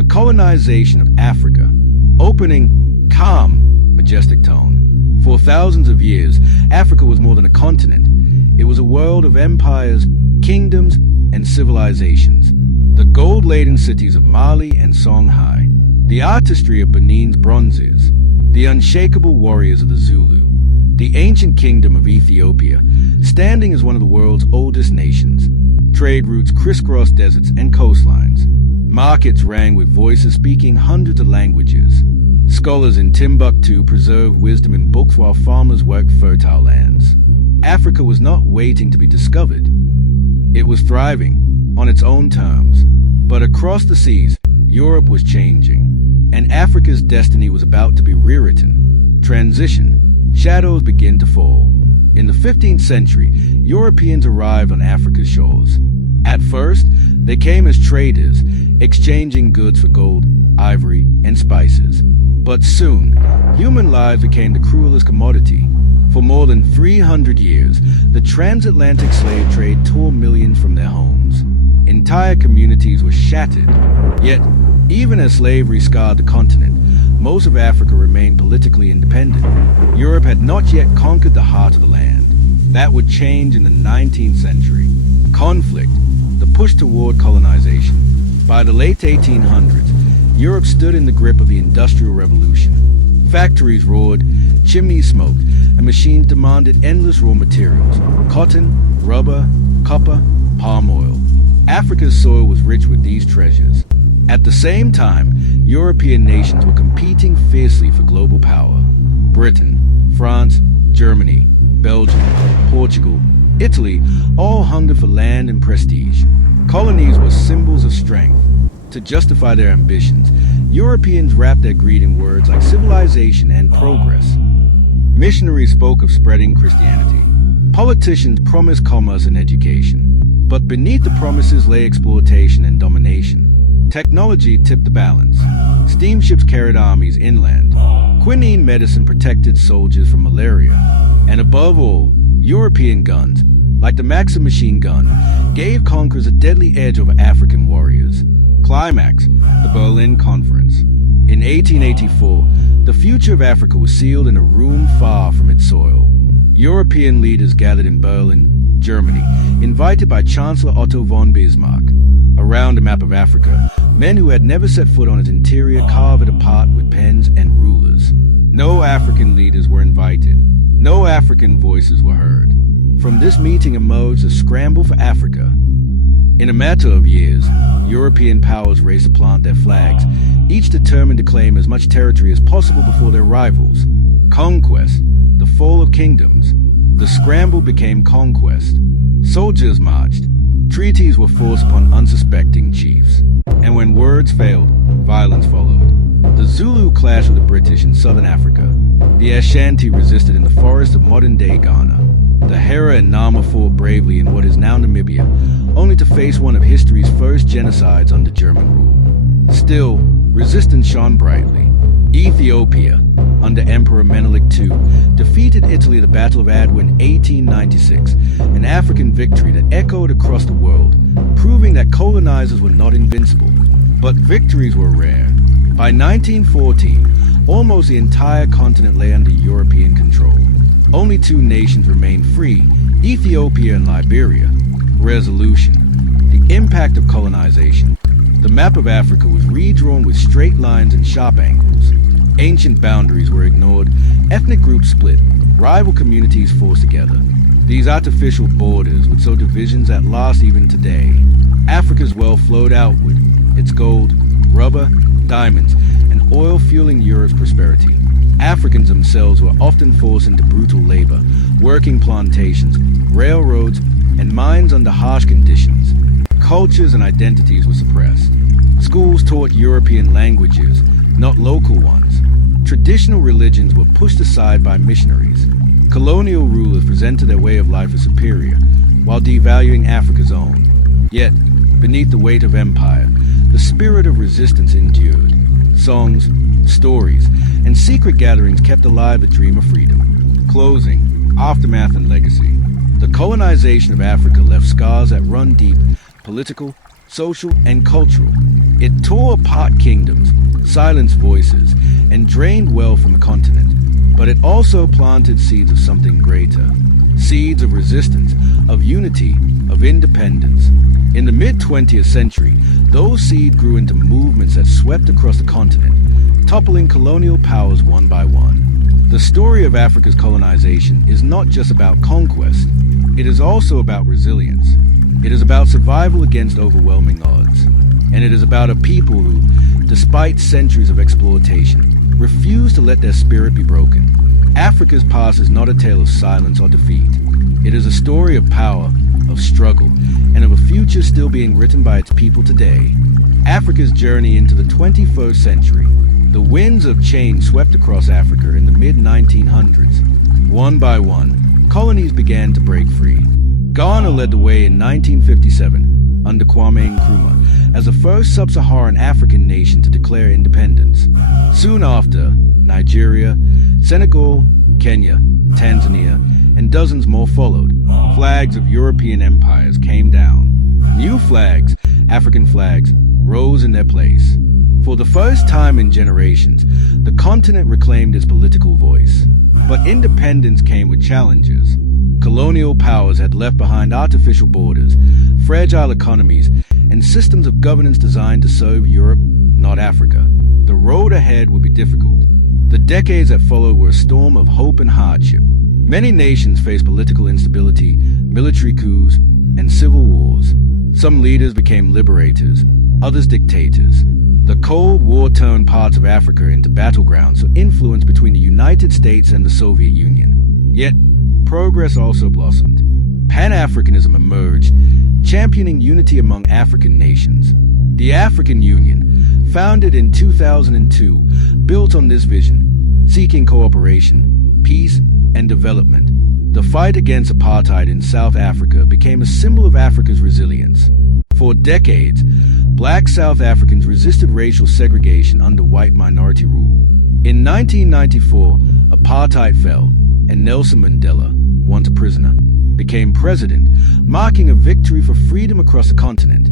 The colonization of Africa, opening calm, majestic tone. For thousands of years, Africa was more than a continent. It was a world of empires, kingdoms, and civilizations. The gold-laden cities of Mali and Songhai, the artistry of Benin's bronzes, the unshakable warriors of the Zulu, the ancient kingdom of Ethiopia, standing as one of the world's oldest nations. Trade routes crisscrossed deserts and coastlines. Markets rang with voices speaking hundreds of languages. Scholars in Timbuktu preserved wisdom in books while farmers worked fertile lands. Africa was not waiting to be discovered. It was thriving on its own terms. But across the seas, Europe was changing, and Africa's destiny was about to be rewritten. Transition, shadows begin to fall. In the 15th century, Europeans arrived on Africa's shores. At first, they came as traders, exchanging goods for gold, ivory, and spices. But soon, human lives became the cruelest commodity. For more than 300 years, the transatlantic slave trade tore millions from their homes. Entire communities were shattered. Yet, even as slavery scarred the continent, most of Africa remained politically independent. Europe had not yet conquered the heart of the land. That would change in the 19th century. Conflict, the push toward colonization. By the late 1800s, Europe stood in the grip of the Industrial Revolution. Factories roared, chimneys smoked, and machines demanded endless raw materials: cotton, rubber, copper, palm oil. Africa's soil was rich with these treasures. At the same time, European nations were competing fiercely for global power. Britain, France, Germany, Belgium, Portugal, Italy all hungered for land and prestige. Colonies were symbols of strength. To justify their ambitions, Europeans wrapped their greed in words like civilization and progress. Missionaries spoke of spreading Christianity. Politicians promised commerce and education. But beneath the promises lay exploitation and domination. Technology tipped the balance. Steamships carried armies inland. Quinine medicine protected soldiers from malaria. And above all, European guns, like the Maxim machine gun, gave conquerors a deadly edge over African warriors. Climax, the Berlin Conference. In 1884, the future of Africa was sealed in a room far from its soil. European leaders gathered in Berlin, Germany, invited by Chancellor Otto von Bismarck. Around a map of Africa, men who had never set foot on its interior carved it apart with pens and rulers. No African leaders were invited. No African voices were heard. From this meeting emerged a scramble for Africa. In a matter of years, European powers raced to plant their flags, each determined to claim as much territory as possible before their rivals. Conquest, the fall of kingdoms. The scramble became conquest. Soldiers marched. Treaties were forced upon unsuspecting chiefs. And when words failed, violence followed. The Zulu clashed with the British in southern Africa. The Ashanti resisted in the forests of modern-day Ghana. The Hera and Nama fought bravely in what is now Namibia, only to face one of history's first genocides under German rule. Still, resistance shone brightly. Ethiopia, under Emperor Menelik II, defeated Italy at the Battle of Adwa in 1896, an African victory that echoed across the world, proving that colonizers were not invincible. But victories were rare. By 1914, almost the entire continent lay under European control. Only two nations remained free, Ethiopia and Liberia. Resolution: the impact of colonization. The map of Africa was redrawn with straight lines and sharp angles. Ancient boundaries were ignored, ethnic groups split, rival communities forced together. These artificial borders would sow divisions that last even today. Africa's wealth flowed outward, its gold, rubber, diamonds, and oil fueling Europe's prosperity. Africans themselves were often forced into brutal labor, working plantations, railroads, and mines under harsh conditions. Cultures and identities were suppressed. Schools taught European languages, not local ones. Traditional religions were pushed aside by missionaries. Colonial rulers presented their way of life as superior, while devaluing Africa's own. Yet, beneath the weight of empire, the spirit of resistance endured. Songs, stories, and secret gatherings kept alive the dream of freedom. Closing, aftermath, and legacy. The colonization of Africa left scars that run deep, political, social, and cultural. It tore apart kingdoms, silenced voices, and drained wealth from the continent. But it also planted seeds of something greater. Seeds of resistance, of unity, of independence. In the mid-20th century, those seeds grew into movements that swept across the continent, toppling colonial powers one by one. The story of Africa's colonization is not just about conquest. It is also about resilience. It is about survival against overwhelming odds. And it is about a people who, despite centuries of exploitation, refuse to let their spirit be broken. Africa's past is not a tale of silence or defeat. It is a story of power, of struggle, and of a future still being written by its people today. Africa's journey into the 21st century. The winds of change swept across Africa in the mid-1900s. One by one, colonies began to break free. Ghana led the way in 1957 under Kwame Nkrumah as the first sub-Saharan African nation to declare independence. Soon after, Nigeria, Senegal, Kenya, Tanzania, and dozens more followed. Flags of European empires came down. New flags, African flags, rose in their place. For the first time in generations, the continent reclaimed its political voice. But independence came with challenges. Colonial powers had left behind artificial borders, fragile economies, and systems of governance designed to serve Europe, not Africa. The road ahead would be difficult. The decades that followed were a storm of hope and hardship. Many nations faced political instability, military coups, and civil wars. Some leaders became liberators, others dictators. The Cold War turned parts of Africa into battlegrounds for influence between the United States and the Soviet Union. Yet, progress also blossomed. Pan-Africanism emerged, championing unity among African nations. The African Union, founded in 2002, built on this vision, seeking cooperation, peace, and development. The fight against apartheid in South Africa became a symbol of Africa's resilience. For decades, black South Africans resisted racial segregation under white minority rule. In 1994, apartheid fell, and Nelson Mandela, once a prisoner, became president, marking a victory for freedom across the continent.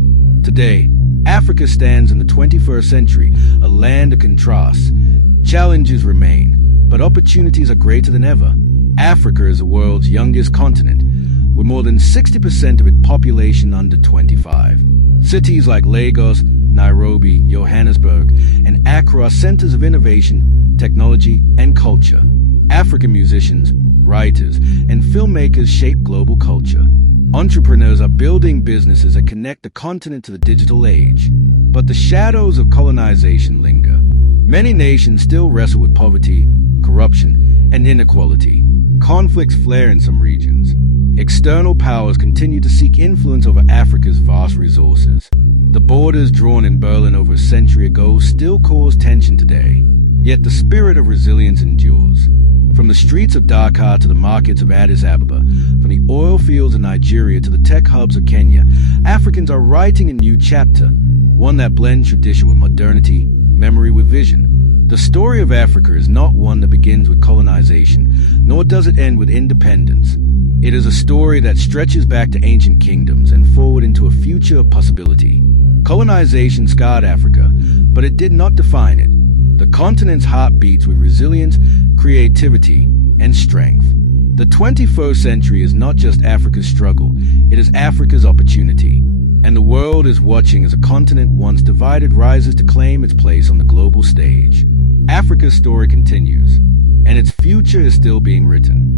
Today, Africa stands in the 21st century, a land of contrasts. Challenges remain, but opportunities are greater than ever. Africa is the world's youngest continent, with more than 60% of its population under 25. Cities like Lagos, Nairobi, Johannesburg, and Accra are centers of innovation, technology, and culture. African musicians, writers, and filmmakers shape global culture. Entrepreneurs are building businesses that connect the continent to the digital age. But the shadows of colonization linger. Many nations still wrestle with poverty, corruption, and inequality. Conflicts flare in some regions. External powers continue to seek influence over Africa's vast resources. The borders drawn in Berlin over a century ago still cause tension today. Yet the spirit of resilience endures. From the streets of Dakar to the markets of Addis Ababa, from the oil fields of Nigeria to the tech hubs of Kenya, Africans are writing a new chapter, one that blends tradition with modernity, memory with vision. The story of Africa is not one that begins with colonization, nor does it end with independence. It is a story that stretches back to ancient kingdoms and forward into a future of possibility. Colonization scarred Africa, but it did not define it. The continent's heart beats with resilience, creativity, and strength. The 21st century is not just Africa's struggle, it is Africa's opportunity. And the world is watching as a continent once divided rises to claim its place on the global stage. Africa's story continues, and its future is still being written.